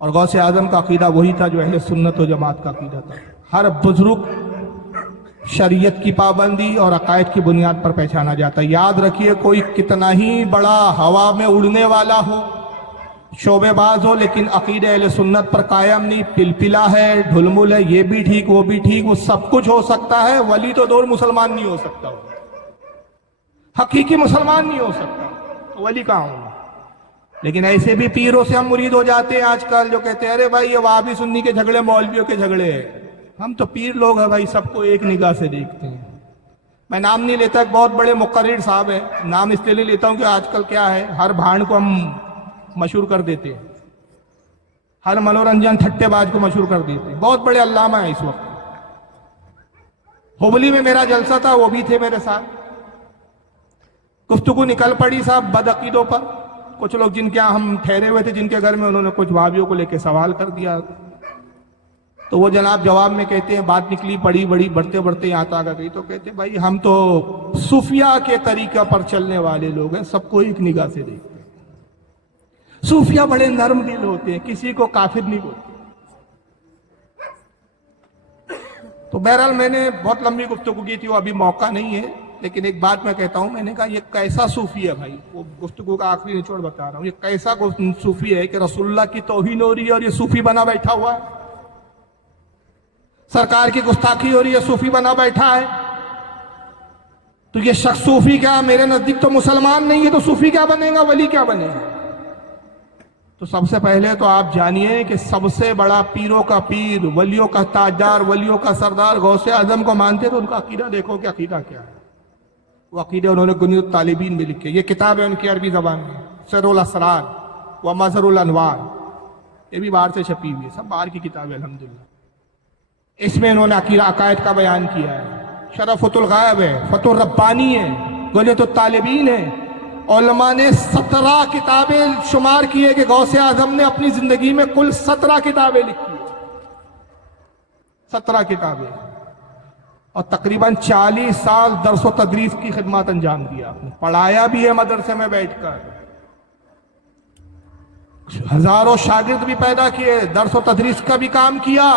اور غوث اعظم کا عقیدہ وہی تھا جو اہل سنت و جماعت کا عقیدہ تھا. ہر بزرگ شریعت کی پابندی اور عقائد کی بنیاد پر پہچانا جاتا ہے. یاد رکھیے کوئی کتنا ہی بڑا ہوا میں اڑنے والا ہو، شعبے باز ہو، لیکن عقیدہ اہل سنت پر قائم نہیں، پلپلا ہے، ڈھلمل ہے، یہ بھی ٹھیک وہ بھی ٹھیک، وہ سب کچھ ہو سکتا ہے، ولی تو دور مسلمان نہیں ہو سکتا، حقیقی مسلمان نہیں ہو سکتا، تو ولی کہاں ہوگا؟ لیکن ایسے بھی پیروں سے ہم مرید ہو جاتے ہیں آج کل، جو کہتے ہیں ارے بھائی یہ وہابی سنی کے جھگڑے مولویوں کے جھگڑے ہیں. ہم تو پیر لوگ ہیں بھائی، سب کو ایک نگاہ سے دیکھتے ہیں. میں نام نہیں لیتا، ایک بہت بڑے مقرر صاحب ہیں، نام اس لیے لیتا ہوں کہ آج کل کیا ہے، ہر بھانڈ کو ہم مشہور کر دیتے ہیں، ہر منورنجن ٹھٹے باز کو مشہور کر دیتے ہیں. بہت بڑے علامہ ہیں اس وقت. ہبلی میں میرا جلسہ تھا، وہ بھی تھے میرے ساتھ. گفتگو نکل پڑی صاحب بدعقیدوں پر. کچھ لوگ جن کے یہاں ہم ٹھہرے ہوئے تھے، جن کے گھر میں، انہوں نے کچھ وہابیوں کو لے کے سوال کر دیا. تو وہ جناب جواب میں کہتے ہیں، بات نکلی بڑی بڑی، بڑھتے بڑھتے یہاں تک آ گئی. تو کہتے ہیں بھائی ہم تو صوفیاء کے طریقہ پر چلنے والے لوگ ہیں، سب کو ایک نگاہ سے دیکھتے ہیں. صوفیاء بڑے نرم دل ہوتے ہیں، کسی کو کافر نہیں بولتے. تو بہرحال میں نے بہت لمبی گفتگو کی تھی، وہ ابھی موقع نہیں ہے، لیکن ایک بات میں کہتا ہوں. میں نے کہا یہ کیسا صوفی ہے بھائی، وہ گفتگو کا آخری نچوڑ بتا رہا ہوں. یہ کیسا صوفی ہے کہ رسول اللہ کی توہین ہو رہی ہے اور یہ صوفی بنا بیٹھا ہوا ہے، سرکار کی گستاخی ہو رہی ہے، صوفی بنا بیٹھا ہے. تو یہ شخص صوفی کیا، میرے نزدیک تو مسلمان نہیں ہے، تو صوفی کیا بنے گا، ولی کیا بنے گا؟ تو سب سے پہلے تو آپ جانیے کہ سب سے بڑا پیروں کا پیر، ولیوں کا تاجدار، ولیوں کا سردار غوث اعظم کو مانتے تو ان کا عقیدہ دیکھو کہ عقیدہ کیا ہے. وہ عقیدہ انہوں نے گنید الطالبین میں لکھے. یہ کتاب ہے ان کی عربی زبان میں، سر الاسرار و مظہر الانوار. یہ بھی باہر سے چھپی ہوئی ہے، سب باہر کی کتاب ہے الحمدللہ. اس میں انہوں نے عقائد کا بیان کیا ہے. شرفۃ الغائب ہے، فتح الربانی ہے، گنید الطالبین ہے. علماء نے 17 کتابیں شمار کی ہے کہ غوث اعظم نے اپنی زندگی میں کل 17 کتابیں لکھی ہیں، 17 کتابیں، اور تقریباً 40 سال درس و تدریس کی خدمات انجام دیا. آپ نے پڑھایا بھی ہے مدرسے میں بیٹھ کر، ہزاروں شاگرد بھی پیدا کیے، درس و تدریس کا بھی کام کیا،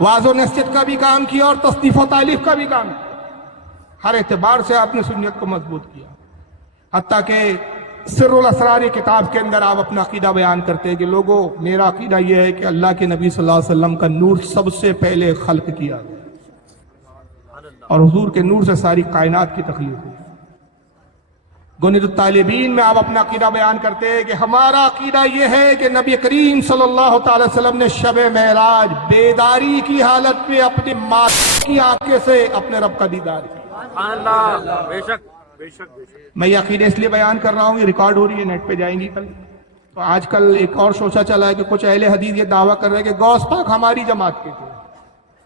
واعظ و نصیحت کا بھی کام کیا، اور تصنیف و تالیف کا بھی کام کیا. ہر اعتبار سے آپ نے سنت کو مضبوط کیا. حتیٰ کہ سر الاسرار کتاب کے اندر آپ اپنا عقیدہ بیان کرتے ہیں کہ لوگوں میرا عقیدہ یہ ہے کہ اللہ کے نبی صلی اللہ علیہ وسلم کا نور سب سے پہلے خلق کیا گیا، اور حضور کے نور سے ساری کائنات کی تخلیق ہوئی. گنید الطالبین میں آپ اپنا عقیدہ بیان کرتے ہیں کہ ہمارا عقیدہ یہ ہے کہ نبی کریم صلی اللہ تعالی وسلم نے شب معراج بیداری کی حالت میں اپنی ماں کی آنکھیں سے اپنے رب کا دیدار کیا. بے شک بے شک بے شک. میں یہ عقیدہ اس لیے بیان کر رہا ہوں، یہ ریکارڈ ہو رہی ہے، نیٹ پہ جائیں گی کل. تو آج کل ایک اور شوشہ چلا ہے کہ کچھ اہل حدیث یہ دعویٰ کر رہے ہیں کہ غوث پاک ہماری جماعت کے تھے،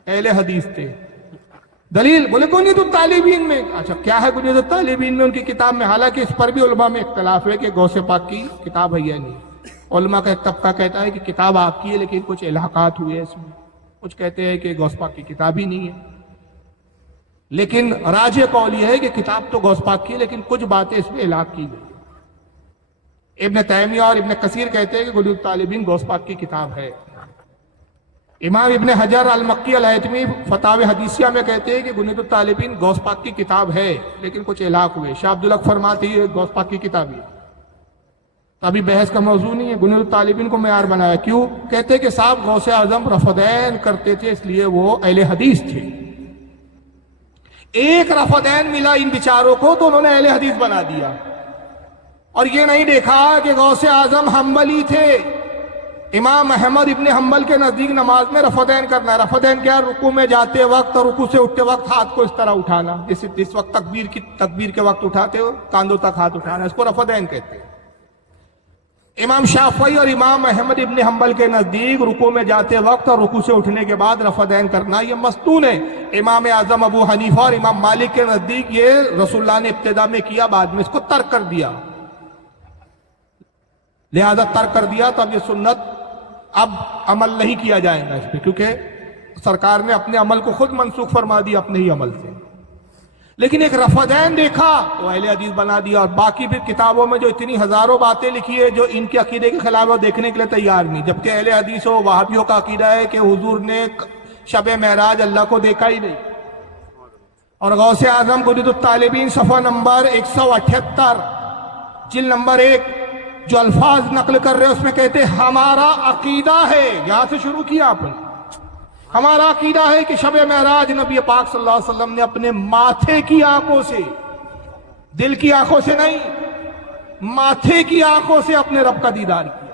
اہل حدیث تھے. دلیل بولے گنید الطالبین میں. اچھا کیا ہے گنید الطالبین میں؟ ان کی کتاب میں، حالانکہ اس پر بھی علماء میں اختلاف ہے کہ غوث پاک کی کتاب ہے یا نہیں. علماء کا ایک طبقہ کہتا ہے کہ کتاب آپ کی ہے لیکن کچھ الحاقات ہوئے اس میں، کچھ کہتے ہیں کہ غوث پاک کی کتاب ہی نہیں ہے. لیکن راجح قول یہ ہے کہ کتاب تو غوث پاک کی ہے لیکن کچھ باتیں اس میں الحاق کی گئی. ابن تیمیہ اور ابن کثیر کہتے ہیں کہ گنید الطالبین غوث پاک کی کتاب ہے. امام ابن حجر المکی الہیتمی فتاوی حدیثیہ میں کہتے ہیں کہ گنید الطالبین غوث پاک کی کتاب ہے لیکن کچھ الحاق ہوئے. شاہ عبدالحق فرماتے ہیں غوث پاک کی کتاب ہے. تو ابھی بحث کا موضوع نہیں ہے. گنید الطالبین کو معیار بنایا. کیوں؟ کہتے ہیں کہ صاحب غوث اعظم رفدین کرتے تھے، اس لیے وہ اہل حدیث تھے. ایک رفدین ملا ان بیچاروں کو تو انہوں نے اہل حدیث بنا دیا، اور یہ نہیں دیکھا کہ غوث اعظم حنبلی تھے. امام احمد ابن حنبل کے نزدیک نماز میں رفدین کرنا ہے. رفدین کیا؟ رکوع میں جاتے وقت اور رکوع سے اٹھتے وقت ہاتھ کو اس طرح اٹھانا، جس وقت تکبیر کے وقت اٹھاتے ہو کاندھوں تک ہاتھ اٹھانا، اس کو رفدین کہتے ہیں. امام شافعی اور امام احمد ابن حنبل کے نزدیک رکوع میں جاتے وقت اور رکوع سے اٹھنے کے بعد رفدین کرنا یہ مستون ہے. امام اعظم ابو حنیفہ اور امام مالک کے نزدیک یہ رسول اللہ نے ابتدا میں کیا، بعد میں اس کو ترک کر دیا. لہذا ترک کر دیا تو اب یہ سنت اب عمل نہیں کیا جائے گا اس پہ، کیونکہ سرکار نے اپنے عمل کو خود منسوخ فرما دیا اپنے ہی عمل سے. لیکن ایک رفدین دیکھا تو اہل حدیث بنا دیا، اور باقی پھر کتابوں میں جو اتنی ہزاروں باتیں لکھی ہے جو ان کے عقیدے کے خلاف وہ دیکھنے کے لیے تیار نہیں، جبکہ اہل حدیث و وہابیوں کا عقیدہ ہے کہ حضور نے شب معراج اللہ کو دیکھا ہی نہیں۔ اور غوث اعظم قدرت الطالبین صفحہ نمبر 178 جلد نمبر 1 جو الفاظ نقل کر رہے ہیں اس میں کہتے ہیں ہمارا عقیدہ ہے، یہاں سے شروع کیا آپ نے، ہمارا عقیدہ ہے کہ شب معراج نبی پاک صلی اللہ علیہ وسلم نے اپنے ماتھے کی آنکھوں سے، دل کی آنکھوں سے نہیں، ماتھے کی آنکھوں سے اپنے رب کا دیدار کیا۔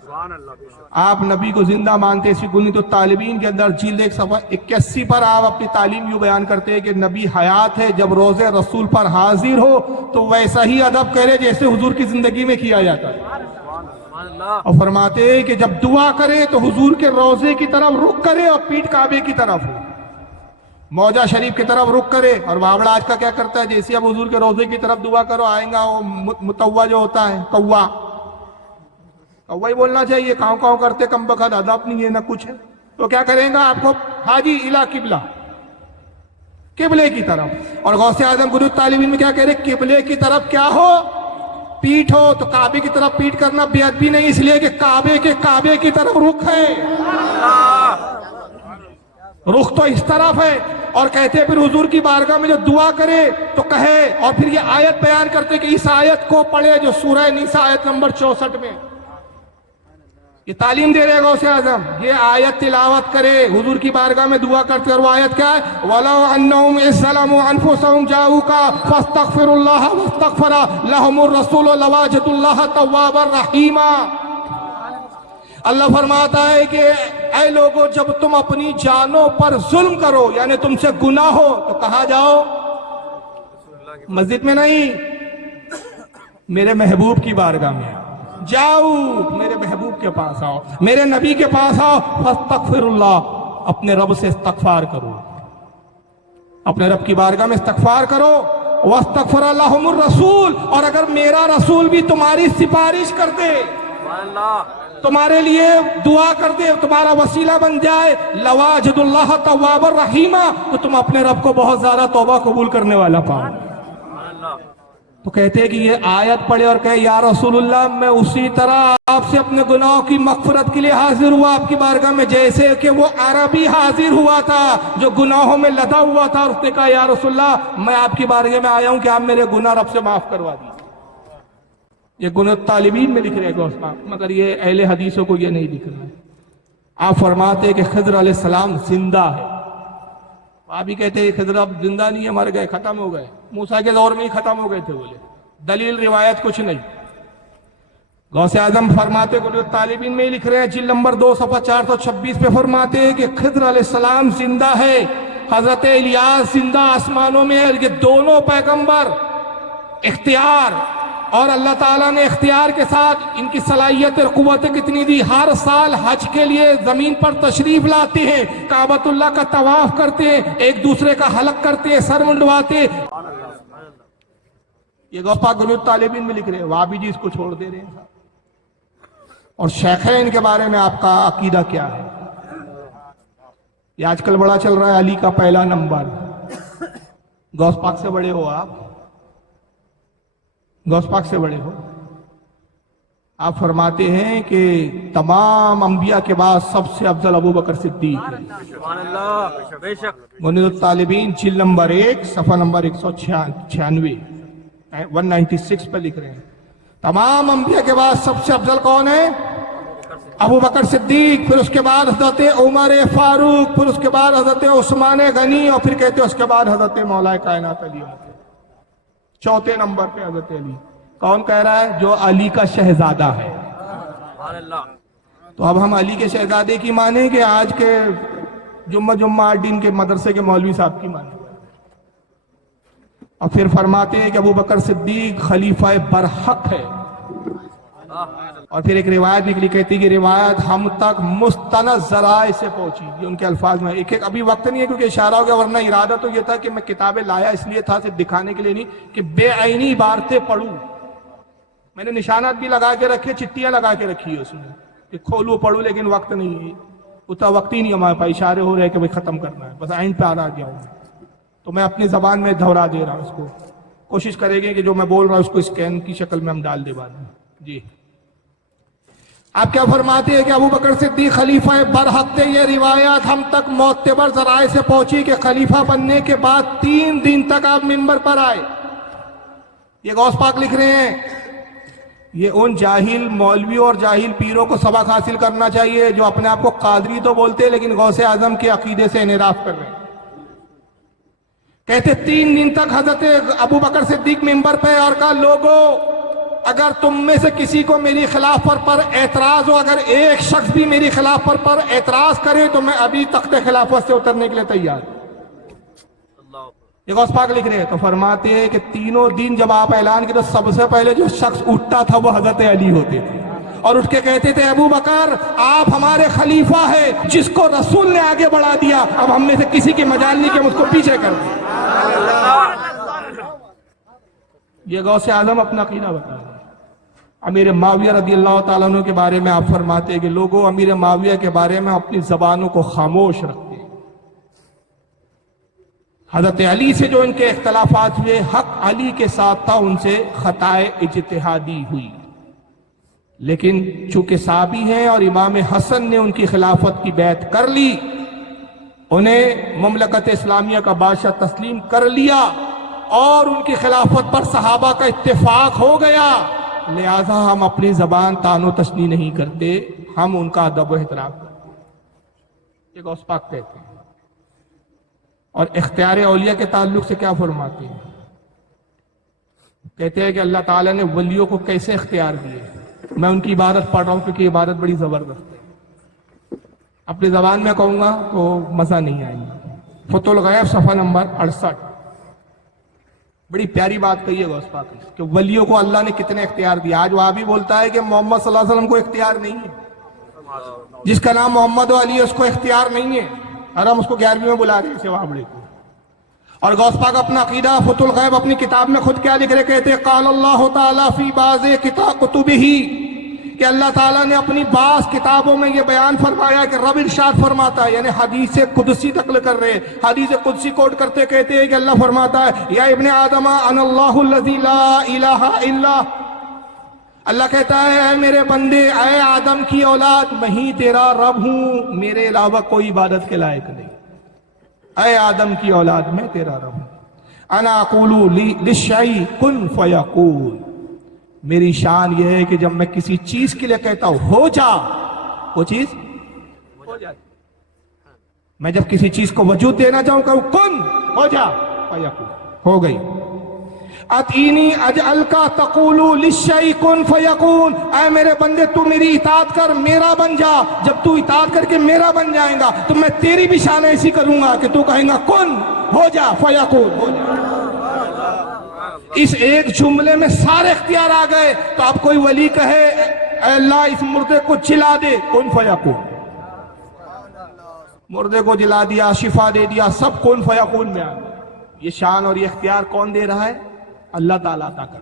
سبحان اللہ، بے شک آپ نبی کو زندہ مانتے، اسی گنیت الطالبین کے اندر جلد 1 صفحہ 81 پر آپ اپنی تعلیم یوں بیان کرتے ہیں کہ نبی حیات ہے، جب روز رسول پر حاضر ہو تو ویسا ہی ادب کرے جیسے حضور کی زندگی میں کیا جاتا ہے، اور فرماتے ہیں کہ جب دعا کرے تو حضور کے روزے کی طرف رخ کرے اور پیٹھ کعبے کی طرف ہو، موجہ شریف کی طرف رخ کرے۔ اور بابڑا آج کا کیا کرتا ہے، جیسے اب حضور کے روزے کی طرف دعا کرو آئیں گا وہ متوا جو ہوتا ہے، کوا ہی بولنا چاہیے، کاؤں کاؤں کرتے کم بخت ادب نہیں ہے نہ کچھ ہے، تو کیا کریں گا آپ کو حاجی الا قبلہ، قبلے کی طرف۔ اور غوث اعظم قدرت الطالبین میں کیا کہہ رہے، قبلے کی طرف کیا ہو، پیٹھ ہو، تو کعبے کی طرف پیٹھ کرنا بے ادبی نہیں، اس لیے کہ کعبے کی طرف رخ ہے، رخ تو اس طرف ہے۔ اور کہتے ہیں پھر حضور کی بارگاہ میں جو دعا کرے تو کہے، اور پھر یہ آیت بیان کرتے کہ اس آیت کو پڑھے جو سورہ نساء آیت نمبر 64 میں یہ تعلیم دے رہے غوث اعظم، یہ آیت تلاوت کرے، حضور کی بارگاہ میں دعا کرتے، اور وہ آیت کیا ہے، وَلَوْ أَنَّهُمْ إِذْ ظَلَمُوا أَنفُسَهُمْ جَاءُوكَ فَاسْتَغْفِرُوا اللَّهَ وَاسْتَغْفَرَ لَهُمُ الرَّسُولُ لَوَجَدُوا اللَّهَ تَوَّابًا رَحِيمًا۔ اللہ فرماتا ہے کہ اے لوگو جب تم اپنی جانوں پر ظلم کرو، یعنی تم سے گناہ ہو، تو کہاں جاؤ، مسجد میں نہیں، میرے محبوب کی بارگاہ میں جاؤ، میرے محبوب کے پاس آؤ، میرے نبی کے پاس آؤ، فاستغفر اللہ، اپنے رب سے استغفار کرو، اپنے رب کی بارگاہ میں استغفار کرو، واستغفر لہم الرسول، اور اگر میرا رسول بھی تمہاری سفارش کر دے، تمہارے لیے دعا کر دے، تمہارا وسیلہ بن جائے، لواجد اللہ توابا رحیما، تو تم اپنے رب کو بہت زیادہ توبہ قبول کرنے والا پاؤ۔ تو کہتے ہیں کہ یہ آیت پڑھے اور کہے یا رسول اللہ میں اسی طرح آپ سے اپنے گناہوں کی مغفرت کے لیے حاضر ہوا آپ کی بارگاہ میں، جیسے کہ وہ عربی حاضر ہوا تھا جو گناہوں میں لدا ہوا تھا، اور اس نے کہا یا رسول اللہ میں آپ کی بارگاہ میں آیا ہوں کہ آپ میرے گناہ رب سے معاف کروا دیجیے۔ یہ گناہ طالبین میں لکھ رہے گا اس پاک، مگر یہ اہل حدیثوں کو یہ نہیں لکھ رہا ہے۔ آپ فرماتے ہیں کہ خضر علیہ السلام زندہ ہے، آپ بھی کہتے ہیں خضر اب زندہ نہیں ہے، مر گئے، ختم ہو گئے، موسیٰ کے دور میں ہی ختم ہو گئے تھے، بولے دلیل روایت کچھ نہیں۔ غوث اعظم فرماتے قدرت طالبین میں ہی لکھ رہے ہیں جلد نمبر 2 صفحہ 426 پہ فرماتے ہیں کہ خضر علیہ السلام زندہ ہے، حضرت الیاس زندہ آسمانوں میں ہے، یہ دونوں پیغمبر اختیار، اور اللہ تعالیٰ نے اختیار کے ساتھ ان کی صلاحیت اور قوت کتنی دی، ہر سال حج کے لیے زمین پر تشریف لاتے ہیں، کعبۃ اللہ کا طواف کرتے ہیں، ایک دوسرے کا حلق کرتے ہیں، سر منڈواتے ہیں۔ یہ گوپا گنوت طالبین میں لکھ رہے ہیں، وہابی جی اس کو چھوڑ دے رہے ہیں۔ اور شیخین کے بارے میں آپ کا عقیدہ کیا ہے؟ یہ آج کل بڑا چل رہا ہے علی کا پہلا نمبر، غوث پاک سے بڑے ہو آپ، غوث پاک سے بڑے ہو۔ آپ فرماتے ہیں کہ تمام انبیاء کے بعد سب سے افضل ابو بکر صدیق ہے۔ سبحان اللہ، بے شک گنیت الطالبین جلد نمبر 1 صفحہ نمبر 196 196 پہ لکھ رہے ہیں تمام انبیاء کے بعد سب سے افضل کون ہے؟ ابو بکر صدیق، پھر اس کے بعد حضرت عمر فاروق، پھر اس کے بعد حضرت عثمان غنی، اور پھر کہتے ہیں اس کے بعد حضرت مولا کائنات علی، چوتھے نمبر پہ حضرت علی۔ کون کہہ رہا ہے؟ جو علی کا شہزادہ ہے۔ سبحان اللہ۔ تو اب ہم علی کے شہزادے کی مانیں کہ آج کے جمعہ 8 دن کے مدرسے کے مولوی صاحب کی مانیں؟ اور پھر فرماتے ہیں کہ ابو بکر صدیق خلیفہ برحق ہے۔ اور پھر ایک روایت نکلی، کہتی کہ روایت ہم تک مستند ذرائع سے پہنچی، یہ ان کے الفاظ میں ایک ابھی وقت نہیں ہے کیونکہ اشارہ ہو گیا، ورنہ ارادہ تو یہ تھا کہ میں کتابیں لایا اس لیے تھا، صرف دکھانے کے لیے نہیں، کہ بے عینی عبارتیں پڑھوں۔ میں نے نشانات بھی لگا کے رکھے، چٹیاں لگا کے رکھی ہے اس میں کہ کھولوں پڑھوں، لیکن وقت نہیں ہے، اتنا وقت ہی نہیں ہمارے پاس، اشارے ہو رہے کہ بھائی ختم کرنا ہے، بس عین پہ آ گیا ہوں۔ تو میں اپنی زبان میں دہرا دے رہا ہوں اس کو. کوشش کریں گے کہ جو میں بول رہا ہوں اس کو اسکین کی شکل میں ہم ڈال دیں بعد میں. جی آپ کیا فرماتے ہیں کہ ابو بکر صدیق خلیفہ برحق تھے. یہ روایات ہم تک معتبر ذرائع سے پہنچی کہ خلیفہ بننے کے بعد 3 دن تک آپ منبر پر آئے. یہ غوث پاک لکھ رہے ہیں. یہ ان جاہل مولویوں اور جاہل پیروں کو سبق حاصل کرنا چاہیے جو اپنے آپ کو قادری تو بولتے لیکن غوث اعظم کے عقیدے سے انحراف کر رہے ہیں. کہتے 3 دن تک حضرت ابو بکر صدیق منبر پہ اور کہا لوگوں اگر تم میں سے کسی کو میری خلافت پر اعتراض ہو, اگر ایک شخص بھی میری خلافت پر اعتراض کرے تو میں ابھی تخت خلافت سے اترنے کے لیے تیار ہوں. یہ غوث پاک لکھ رہے ہیں. تو فرماتے ہیں کہ 3 دن جب آپ اعلان کیا تو سب سے پہلے جو شخص اٹھتا تھا وہ حضرت علی ہوتے تھے اور اٹھ کے کہتے تھے ابو بکر آپ ہمارے خلیفہ ہے جس کو رسول نے آگے بڑھا دیا, اب ہم میں سے کسی کی مجال نہیں کہ ہم اس کو پیچھے کر دیں. یہ غوث اعظم اپنا عقیدہ بتا رہے ہیں. امیر معاویہ رضی اللہ تعالیٰ عنہ کے بارے میں آپ فرماتے ہیں کہ لوگوں امیر معاویہ کے بارے میں اپنی زبانوں کو خاموش رکھتے ہیں. حضرت علی سے جو ان کے اختلافات ہوئے حق علی کے ساتھ تھا, ان سے خطائے اجتہادی ہوئی, لیکن چونکہ صحابی ہیں اور امام حسن نے ان کی خلافت کی بیعت کر لی, انہیں مملکت اسلامیہ کا بادشاہ تسلیم کر لیا اور ان کی خلافت پر صحابہ کا اتفاق ہو گیا, لہذا ہم اپنی زبان تان و تشنیع نہیں کرتے, ہم ان کا ادب و احترام کرتے ہیں. یہ غوث پاک کہتے ہیں. اور اختیار اولیاء کے تعلق سے کیا فرماتے ہیں؟ کہتے ہیں کہ اللہ تعالیٰ نے ولیوں کو کیسے اختیار دیے. میں ان کی عبادت پڑھ رہا ہوں کیونکہ عبادت بڑی زبردست ہے. اپنی زبان میں کہوں گا تو مزہ نہیں آئے گا. فتح الغیب صفحہ نمبر 68. بڑی پیاری بات کہی ہے غوث پاک نے کہ ولیوں کو اللہ نے کتنے اختیار دیا. آج وہ بھی بولتا ہے کہ محمد صلی اللہ علیہ وسلم کو اختیار نہیں ہے, جس کا نام محمد و علی ہے اس کو اختیار نہیں ہے, اور ہم اس کو 11ویں میں بلا رہے ہیں وابڑے کو. اور غوث پاک اپنا عقیدہ فتح الغیب اپنی کتاب میں خود کیا لکھ رہے, کہتے ہیں قال اللہ تعالیٰ فی بعض کتبہ, کہ اللہ تعالیٰ نے اپنی بعض کتابوں میں یہ بیان فرمایا کہ رب ارشاد فرماتا ہے, یعنی حدیث قدسی نقل کر رہے, حدیث قدسی کوٹ کرتے کہتے ہیں کہ اللہ فرماتا ہے یا ابن آدم انا اللہ الذی لا الہ الا, اللہ کہتا ہے اے میرے بندے, اے آدم کی اولاد, میں ہی تیرا رب ہوں, میرے علاوہ کوئی عبادت کے لائق نہیں. اے آدم کی اولاد میں تیرا رب ہوں. انا اقول للشیء کن فیکون, میری شان یہ ہے کہ جب میں کسی چیز کے لیے کہتا ہوں ہو جا, وہ چیز ہو جاتی. میں جب کسی چیز کو وجود دینا چاہوں کہ کن ہو جا, فیکون ہو گئی. اتینی اجعلکا تقول للشیء کن فیکون, اے میرے بندے تو میری اطاعت کر میرا بن جا, جب تو اطاعت کر کے میرا بن جائے گا تو میں تیری بھی شان ایسی کروں گا کہ تو کہیں گا کن ہو جا فیکون ہو جا. اس ایک جملے میں سارے اختیار آ گئے. تو اب کوئی ولی کہے اے اللہ اس مردے کو جلا دے, کن فیکون, مردے کو جلا دیا, شفا دے دیا, سب کن فیکون میں آ گیا. یہ شان اور یہ اختیار کون دے رہا ہے؟ اللہ تعالیٰ عطا کر.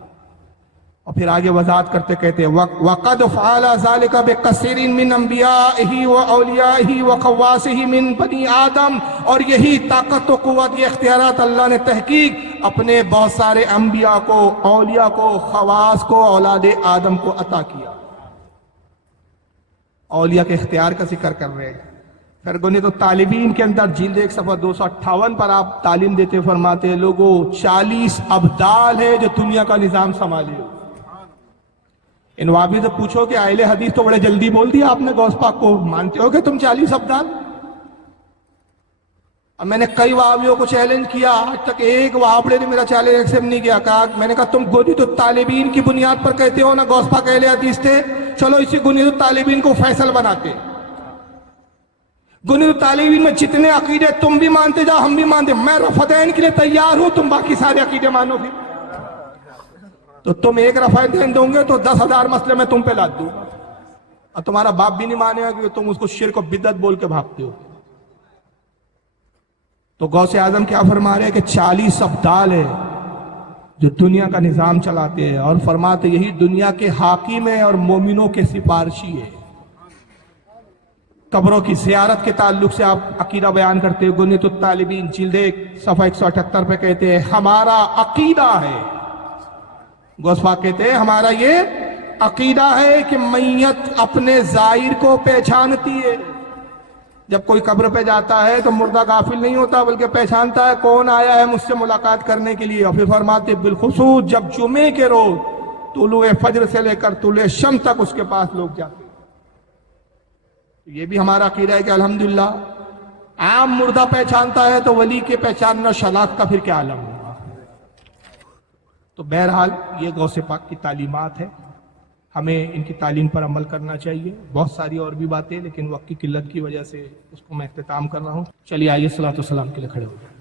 اور پھر آگے وضاحت کرتے کہتے وَقَدْ فَعَلَ ذَلِكَ بِكَثِيرٍ مِّنْ أَنْبِيَائِهِ وَأَوْلِيَائِهِ وَخَوَّاصِهِ مِنْ بَنِي آدم, اور یہی طاقت و قوت, یہ اختیارات اللہ نے تحقیق اپنے بہت سارے انبیاء کو, اولیاء کو, خواص کو, اولاد آدم کو عطا کیا. اولیاء کے اختیار کا ذکر کر رہے ہیں. پھر گنیت الطالبین کے اندر جلد 1 صفحہ 258 پر آپ تعلیم دیتے فرماتے ہیں لوگوں 40 ابدال ہے جو دنیا کا نظام سنبھالے. ان وابی سے پوچھو کہ اہل حدیث تو بڑے جلدی بول دیا آپ نے غوث پاک کو, مانتے ہو کہ تم 40 ابدال؟ اب میں نے کئی وہابیوں کو چیلنج کیا, آج تک ایک وہابڑے نے میرا چیلنج ایکسپٹ نہیں کیا. کہا میں نے کہا تم گنیت الطالبین کی بنیاد پر کہتے ہو نا غوث پاک اہل حدیث تھے, چلو اسی گنیت الطالبین کو فیصل بناتے. گنیت الطالبین میں جتنے عقیدے تم بھی مانتے جاؤ ہم بھی مانتے, میں رفع دین کے لیے تیار ہوں, تم باقی سارے عقیدے مانو. پھر تو تم ایک رفع دین دوں گے تو 10,000 مسئلے میں تم پہ لاد دوں گا, اور تمہارا باپ بھی نہیں مانے گا کہ تم اس کو شرک و بدعت بول کے بھاگتے ہو. تو غوث اعظم کیا فرما رہے ہیں کہ 40 ابدال ہے جو دنیا کا نظام چلاتے ہیں, اور فرماتے یہی دنیا کے حاکم ہیں اور مومنوں کے سفارشی ہے. قبروں کی زیارت کے تعلق سے آپ عقیدہ بیان کرتے ہو. گنیت الطالبین جلد 1 صفحہ 178 پہ کہتے ہیں ہمارا عقیدہ ہے، غوث پاک کہتے ہیں ہمارا یہ عقیدہ ہے کہ میت اپنے زائر کو پہچانتی ہے. جب کوئی قبر پہ جاتا ہے تو مردہ غافل نہیں ہوتا بلکہ پہچانتا ہے کون آیا ہے مجھ سے ملاقات کرنے کے لیے. اور پھر فرماتے بالخصوص جب جمعے کے روز طلوع فجر سے لے کر طلوع شم تک اس کے پاس لوگ جاتے ہیں. یہ بھی ہمارا عقیدہ ہے کہ الحمدللہ عام مردہ پہچانتا ہے تو ولی کے پہچاننا شناخت کا پھر کیا عالم ہوگا. تو بہرحال یہ غوث پاک کی تعلیمات ہے، ہمیں ان کی تعلیم پر عمل کرنا چاہیے. بہت ساری اور بھی باتیں لیکن وقت کی قلت کی وجہ سے اس کو میں اختتام کر رہا ہوں. چلیے آئیے صلاۃ والسلام کے لیے کھڑے ہو جائیں.